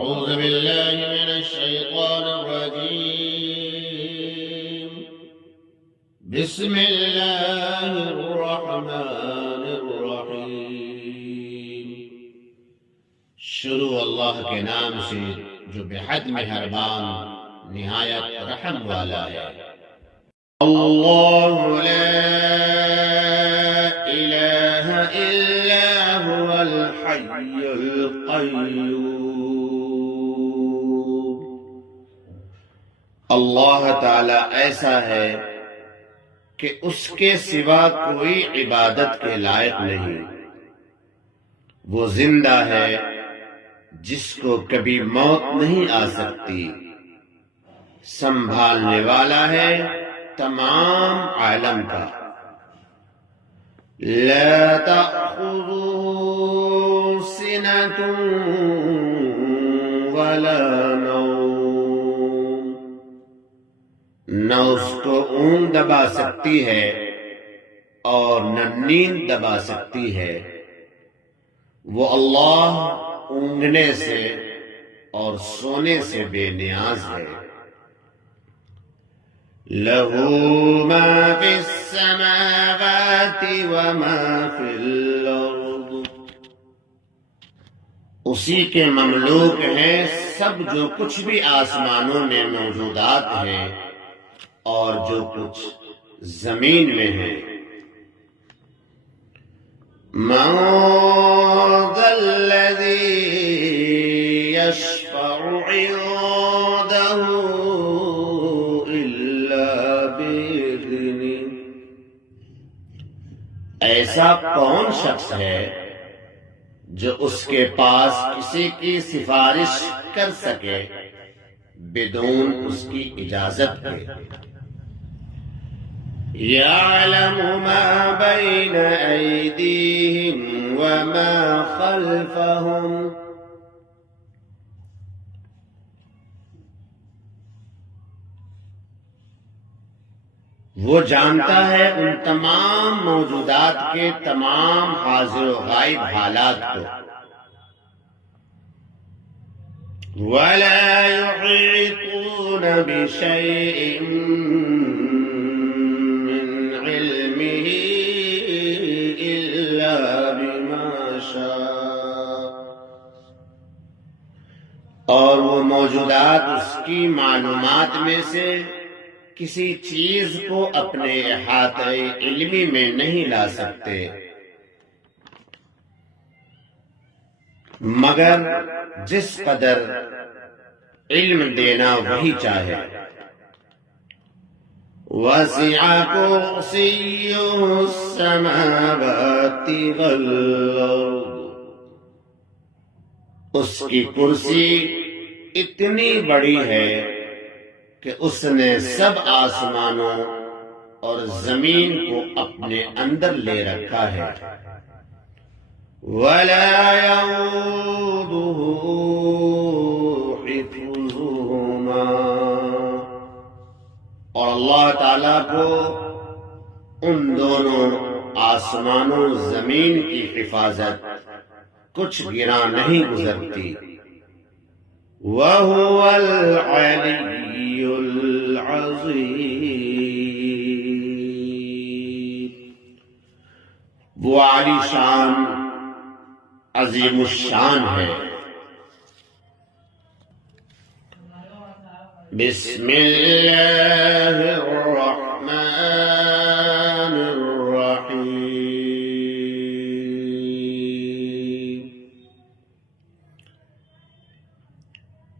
أعوذ بالله من الشيطان الرجيم. بسم الله الرحمن الرحيم. شروع اللہ کے نام سے جو بحد مہربان نہایت رحم والا ہے۔ اللہ لا الہ الا هو الحی القیوم۔ اللہ تعالی ایسا ہے کہ اس کے سوا کوئی عبادت کے لائق نہیں۔ وہ زندہ ہے جس کو کبھی موت نہیں آ سکتی، سنبھالنے والا ہے تمام عالم کا۔ لا تأخذه سنة ولا نوم۔ نہ اس کو اونگ دبا سکتی ہے اور نہ نیند دبا سکتی ہے۔ وہ اللہ اونگنے سے اور سونے سے بے نیاز ہے۔ لَهُ مَا فِي السَّمَاوَاتِ وَمَا فِي الْأَرْضِ۔ اسی کے مملوک ہیں سب جو کچھ بھی آسمانوں میں موجودات ہیں اور جو کچھ زمین میں ہے۔ مَن ذَا الَّذِي يَشْفَعُ عِندَهُ إِلَّا بِإِذْنِهِ۔ ایسا کون شخص ہے جو اس کے پاس کسی کی سفارش کر سکے بدون اس کی اجازت کے؟ يَعْلَمُ مَا بَيْنَ أَيْدِيهِمْ وَمَا خَلْفَهُمْ۔ وہ جانتا ہے ان تمام موجودات کے تمام حاضر و غائب حالات کو۔ وَلَا يُحِيطُونَ بِشَيْءٍ مِّنْ عِلْمِهِ إِلَّا بِمَا شَاءَ۔ اور وہ موجودات اس کی معلومات میں سے کسی چیز کو اپنے احاطہ علمی میں نہیں لا سکتے مگر جس قدر علم دینا وہی چاہے۔ وَسِعَ كُرْسِيُّهُ السَّمَاوَاتِ وَالْأَرْضَ۔ اس کی کرسی اتنی بڑی ہے کہ اس نے سب آسمانوں اور زمین کو اپنے اندر لے رکھا ہے۔ وَلَا يَئُودُهُ حِفْظُهُمَا۔ اور اللہ تعالیٰ کو ان دونوں آسمانوں زمین کی حفاظت کچھ گراں نہیں گزرتی۔ وَهُوَ الْعَلِيُّ الْعَظِيمُ۔ وہ عالی شان عظیم الشان ہے۔ بسم اللہ الرحمن الرحیم۔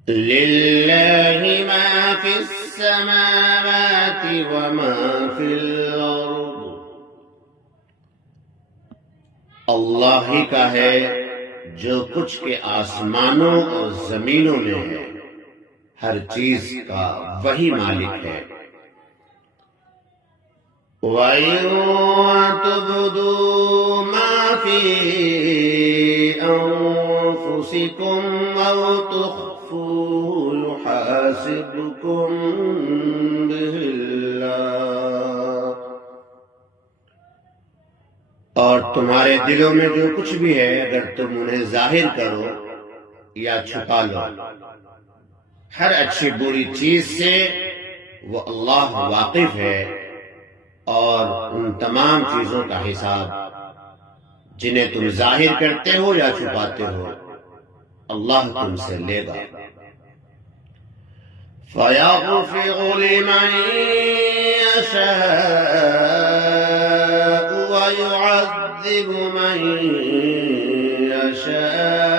لِلَّهِ مَا فِي السَّمَاوَاتِ وَمَا فِي الْأَرْضِ۔ اللہ ہی کا ہے جو کچھ کے آسمانوں اور زمینوں میں ہے، ہر چیز کا وہی مالک ہے۔ وَإِن تُبْدُوا مَا فِي أَنفُسِكُمْ أَوْ تُخْفُوهُ يُحَاسِبْكُم بِهِ اللَّهُ۔ اور تمہارے دلوں میں جو کچھ بھی ہے اگر تم انہیں ظاہر کرو یا چھپا لو، ہر اچھی بری چیز سے وہ اللہ واقف ہے، اور ان تمام چیزوں کا حساب جنہیں تم ظاہر کرتے ہو یا چھپاتے ہو اللہ تم سے لے گا۔ فَيَغْفِرُ لِمَن يَشَاءُ وَيُعَذِّبُ مَن يَشَاءُ،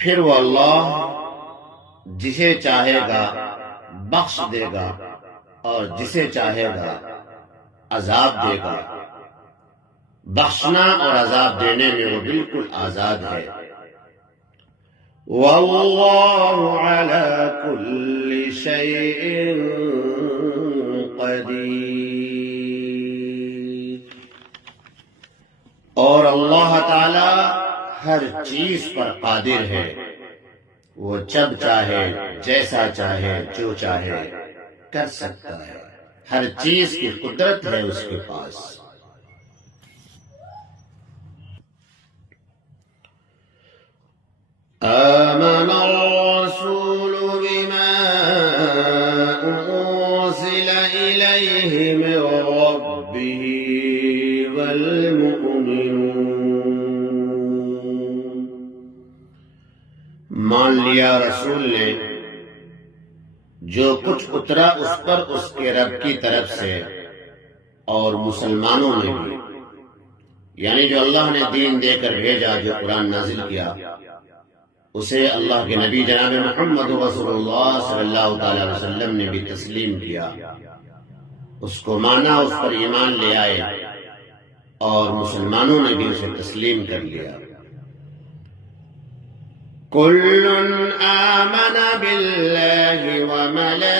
پھر وہ اللہ جسے چاہے گا بخش دے گا اور جسے چاہے گا عذاب دے گا۔ بخشنا اور عذاب دینے میں وہ بالکل آزاد ہے۔ واللہ علی کل شیء قدیر، اور اللہ تعالی ہر چیز پر قادر ہے، وہ جب چاہے جیسا چاہے جو چاہے کر سکتا ہے، ہر چیز کی قدرت ہے اس کے پاس۔ آمن الرسول بما أنزل إليه من ربه والمؤمنون، مان لیا رسول نے جو کچھ اترا اس پر اس کے رب کی طرف سے، اور مسلمانوں نے بھی، یعنی جو اللہ نے دین دے کر بھیجا، جو قرآن نازل کیا، اسے اللہ کے نبی جناب محمد رسول اللہ صلی اللہ تعالی وسلم نے بھی تسلیم کیا، اس کو مانا، اس پر ایمان لے آئے، اور مسلمانوں نے بھی اسے تسلیم کر لیا۔ کل آمن باللہ وملائکتہ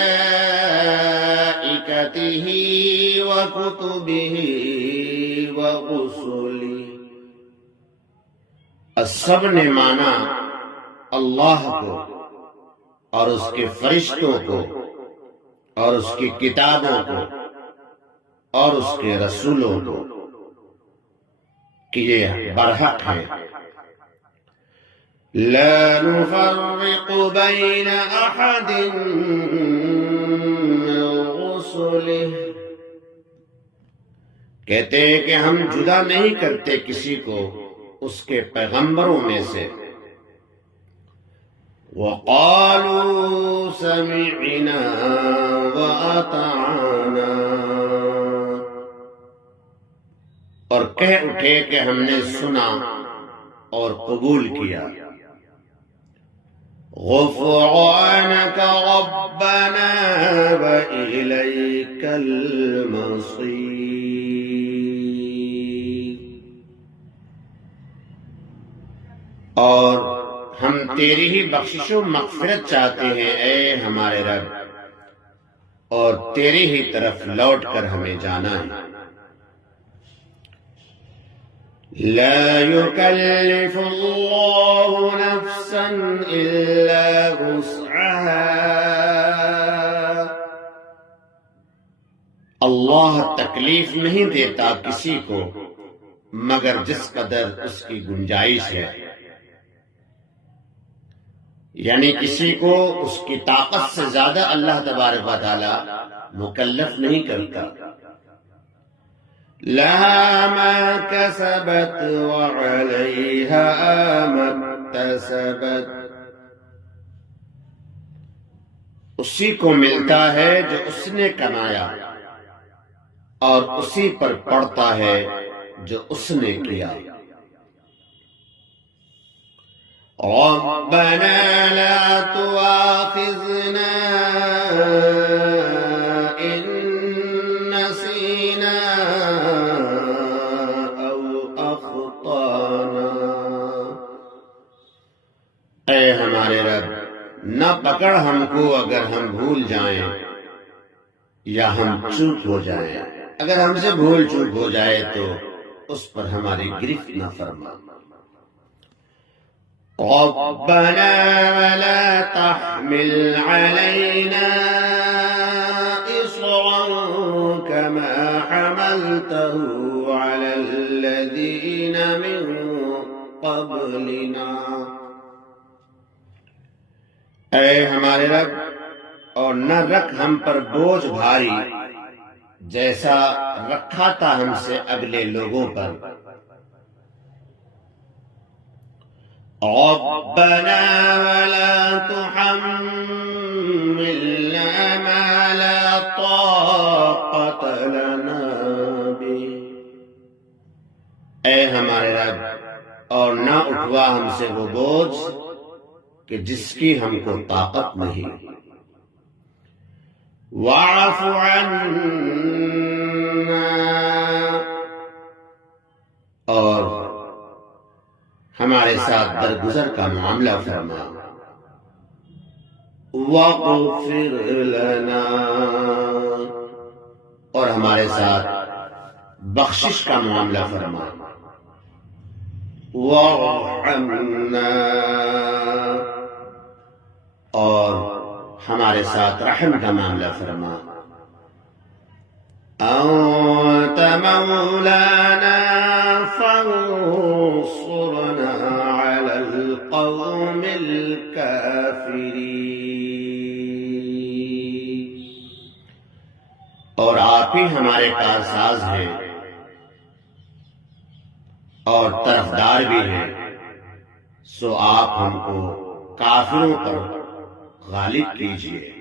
وکتبہ ورسلہ، سب نے مانا اللہ کو اور اس کے فرشتوں کو اور اس کی کتابوں کو اور اس کے رسولوں کو کہ یہ برحق ہے۔ لا نفرق بین احد من رسله، کہتے ہیں کہ ہم جدا نہیں کرتے کسی کو اس کے پیغمبروں میں سے۔ وَقَالُوا سَمِعْنَا وَأَطَعْنَا، اور کہہ اٹھے کہ ہم نے سنا اور قبول کیا۔ غفرانك ربنا وإليك المصير، اور ہم تیری ہی بخشش و مغفرت چاہتے ہیں اے ہمارے رب، اور تیری ہی طرف لوٹ کر ہمیں جانا ہے۔ لا يكلف الله نفسا إلا وسعها، اللہ تکلیف نہیں دیتا کسی کو مگر جس قدر اس کی گنجائش ہے، یعنی کسی کو اس کی طاقت سے زیادہ اللہ تبارک و تعالی مکلف نہیں کرتا۔ لها ما كسبت وعليها ما اكتسبت، اسی کو ملتا ہے جو اس نے کمایا، اور اسی پر پڑتا ہے جو اس نے کیا۔ ربنا لا تؤاخذنا إن نسينا أو أخطأنا، اے ہمارے رب نہ پکڑ ہم کو اگر ہم بھول جائیں یا ہم چوک ہو جائیں، اگر ہم سے بھول چوک ہو جائے تو اس پر ہماری گرفت نہ فرما۔ ربنا ولا تحمل علينا إصرا كما حملته على الذين من قبلنا، اے ہمارے رب، اور نہ رکھ ہم پر بوجھ بھاری جیسا رکھا تھا ہم سے اگلے لوگوں پر۔ ربنا ولا تحملنا ما لا طاقة لنا به، اے ہمارے رب، اور نہ اٹھوا ہم سے وہ بوجھ کہ جس کی ہم کو طاقت نہیں۔ واعف عنا، اور ہمارے ساتھ درگزر کا معاملہ فرما۔ واغفر لنا، اور ہمارے ساتھ بخشش کا معاملہ فرما۔ وارحمنا، اور ہمارے ساتھ رحم کا معاملہ فرما۔ انت مولانا فانصرنا على القوم الكافرين، اور آپ ہی ہمارے کارساز ہیں اور طرفدار بھی ہیں، سو آپ ہم کو کافروں پر غالب کیجیے۔